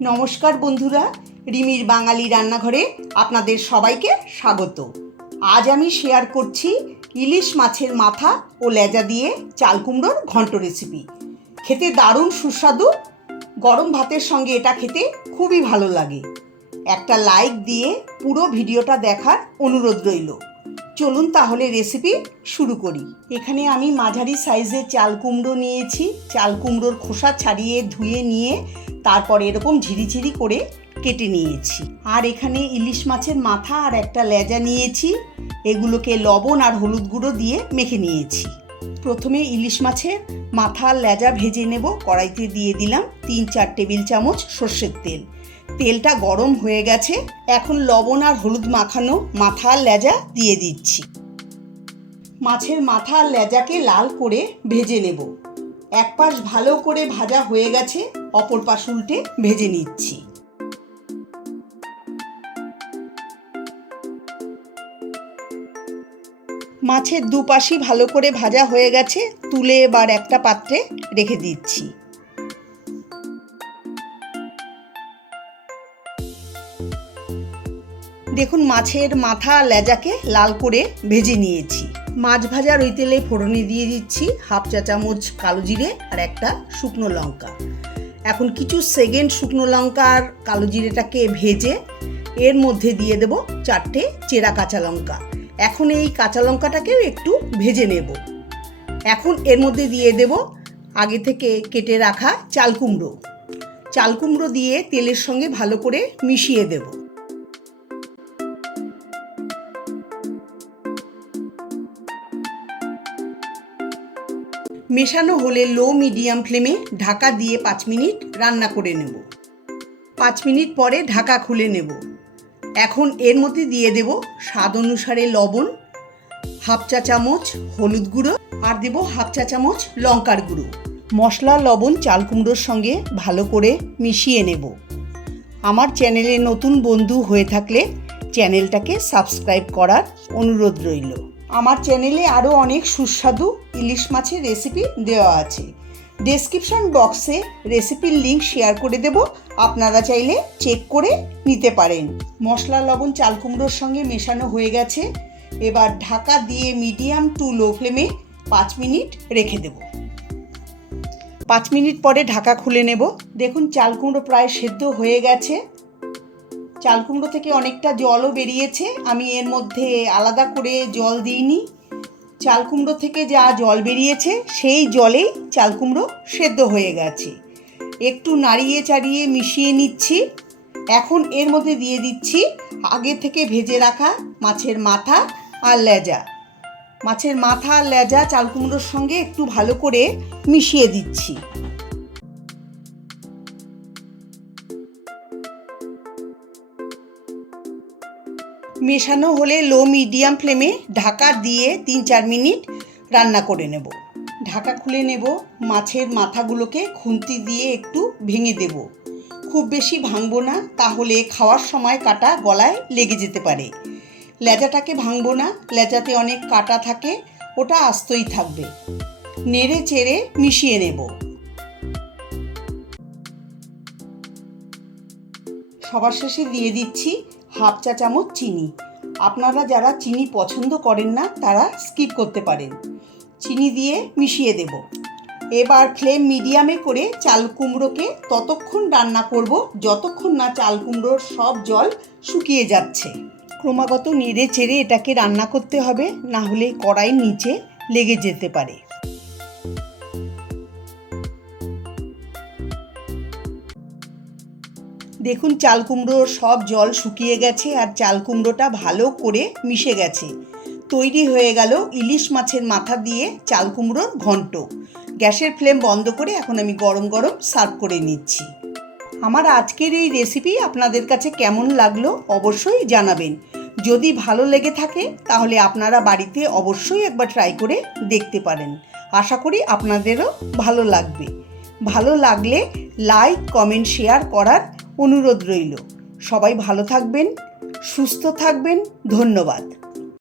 নমস্কার বন্ধুরা, রিমির বাঙালি রান্নাঘরে আপনাদের সবাইকে স্বাগত। আজ আমি শেয়ার করছি ইলিশ মাছের মাথা ও লেজা দিয়ে চাল কুমড়োর ঘন্ট রেসিপি খেতে দারুণ সুস্বাদু, গরম ভাতের সঙ্গে এটা খেতে খুবই ভালো লাগে। একটা লাইক দিয়ে পুরো ভিডিওটা দেখার অনুরোধ রইল। চলুন তাহলে রেসিপি শুরু করি। এখানে আমি মাঝারি সাইজের চাল কুমড়ো নিয়েছি। চাল কুমড়োর খোসা ছাড়িয়ে ধুয়ে নিয়ে তারপর এরকম ঝিরিঝিরি করে কেটে নিয়েছি। আর এখানে ইলিশ মাছের মাথা আর একটা লেজা নিয়েছি। এগুলোকে লবণ আর হলুদ গুঁড়ো দিয়ে মেখে নিয়েছি। প্রথমে ইলিশ মাছের মাথা আর লেজা ভেজে নেব। কড়াইতে দিয়ে দিলাম তিন চার টেবিল চামচ সর্ষের তেল। তেলটা গরম হয়ে গেছে। এখন লবণ আর হলুদ মাখানো মাথা আর লেজা দিয়ে দিচ্ছি। মাছের মাথা আর লেজাকে লাল করে ভেজে নেব। এক পাশ ভালো করে ভাজা হয়ে গেছে, অপর পাশ উল্টে ভেজে নিচ্ছি। মাছের দুপাশই ভালো করে ভাজা হয়ে গেছে, তুলে এবার একটা পাত্রে রেখে দিচ্ছি। দেখুন, মাছের মাথা লেজাকে লাল করে ভেজে নিয়েছি। মাছ ভাজার ওই তেলে ফোড়নে দিয়ে দিচ্ছি হাফ চা চামচ কালো জিরে আর একটা শুকনো লঙ্কা। এখন কিছু সেকেন্ড শুকনো লঙ্কা আর কালো জিরেটাকে ভেজে এর মধ্যে দিয়ে দেব চারটে চেরা কাঁচা লঙ্কা। এখন এই কাঁচা লঙ্কাটাকেও একটু ভেজে নেব। এখন এর মধ্যে দিয়ে দেব আগে থেকে কেটে রাখা চাল কুমড়ো। চাল কুমড়ো দিয়ে তেলের সঙ্গে ভালো করে মিশিয়ে দেবো। মেশানো হলে লো মিডিয়াম ফ্লেমে ঢাকা দিয়ে পাঁচ মিনিট রান্না করে নেব। পাঁচ মিনিট পরে ঢাকা খুলে নেব। এখন এর মধ্যে দিয়ে দেব স্বাদ অনুসারে লবণ, হাফ চা চামচ হলুদ গুঁড়ো আর দেব হাফ চা চামচ লঙ্কার গুঁড়ো। মশলা, লবণ, চাল কুমড়োর সঙ্গে ভালো করে মিশিয়ে নেব। আমার চ্যানেলে নতুন বন্ধু হয়ে থাকলে চ্যানেলটাকে সাবস্ক্রাইব করার অনুরোধ রইল। আমার চ্যানেলে আরও অনেক সুস্বাদু ইলিশ মাছের রেসিপি দেওয়া আছে। ডেসক্রিপশন বক্সে রেসিপির লিঙ্ক শেয়ার করে দেব। আপনারা চাইলে চেক করে নিতে পারেন। মশলা, লবণ, চাল কুমড়োর সঙ্গে মেশানো হয়ে গেছে। এবার ঢাকা দিয়ে মিডিয়াম টু লো ফ্লেমে পাঁচ মিনিট রেখে দেব। পাঁচ মিনিট পরে ঢাকা খুলে নেব। দেখুন, চাল কুমড়ো প্রায় সেদ্ধ হয়ে গেছে। চাল কুমড়ো থেকে অনেকটা জলও বেরিয়েছে। আমি এর মধ্যে আলাদা করে জল দিইনি। চাল কুমড়ো থেকে যা জল বেরিয়েছে, সেই জলেই চাল কুমড়ো সেদ্ধ হয়ে গেছে। একটু নাড়িয়ে চাড়িয়ে মিশিয়ে নিচ্ছি। এখন এর মধ্যে দিয়ে দিচ্ছি আগে থেকে ভেজে রাখা মাছের মাথা আর লেজা। মাছের মাথা আর লেজা চাল কুমড়োর সঙ্গে একটু ভালো করে মিশিয়ে দিচ্ছি। মেশানো হলে লো মিডিয়াম ফ্লেমে ঢাকা দিয়ে তিন চার মিনিট রান্না করে নেব। ঢাকা খুলে নেব। মাছের মাথাগুলোকে খুন্তি দিয়ে একটু ভেঙে দেব। খুব বেশি ভাঙবো না, তাহলে খাওয়ার সময় কাটা গলায় লেগে যেতে পারে। লেজাটাকে ভাঙবো না, লেজাতে অনেক কাটা থাকে, ওটা আস্তই থাকবে। নেড়ে চেড়ে মিশিয়ে নেব। সবার শেষে দিয়ে দিচ্ছি হাফ চা চামচ চিনি। আপনারা যারা চিনি পছন্দ করেন না, তারা স্কিপ করতে পারেন। চিনি দিয়ে মিশিয়ে দেব। এবার ফ্লেম মিডিয়ামে করে চাল কুমড়োকে ততক্ষণ রান্না করব, যতক্ষণ না চাল কুমড়োর সব জল শুকিয়ে যাচ্ছে। ক্রমাগত নেড়ে চেড়ে এটাকে রান্না করতে হবে, না হলে কড়াইয়ের নিচে লেগে যেতে পারে। দেখুন, চাল কুমড়োর সব জল শুকিয়ে গেছে আর চাল কুমড়োটা ভালো করে মিশে গেছে। তৈরি হয়ে গেল ইলিশ মাছের মাথা দিয়ে চাল কুমড়োর ঘন্ট। গ্যাসের ফ্লেম বন্ধ করে এখন আমি গরম গরম সার্ভ করে নিচ্ছি। আমার আজকের এই রেসিপি আপনাদের কাছে কেমন লাগল অবশ্যই জানাবেন। যদি ভালো লেগে থাকে, তাহলে আপনারা বাড়িতে অবশ্যই একবার ট্রাই করে দেখতে পারেন। আশা করি আপনাদেরও ভালো লাগবে। ভালো লাগলে লাইক, কমেন্ট, শেয়ার করার অনুরোধ রইল। সবাই ভালো থাকবেন সুস্থ থাকবেন ধন্যবাদ।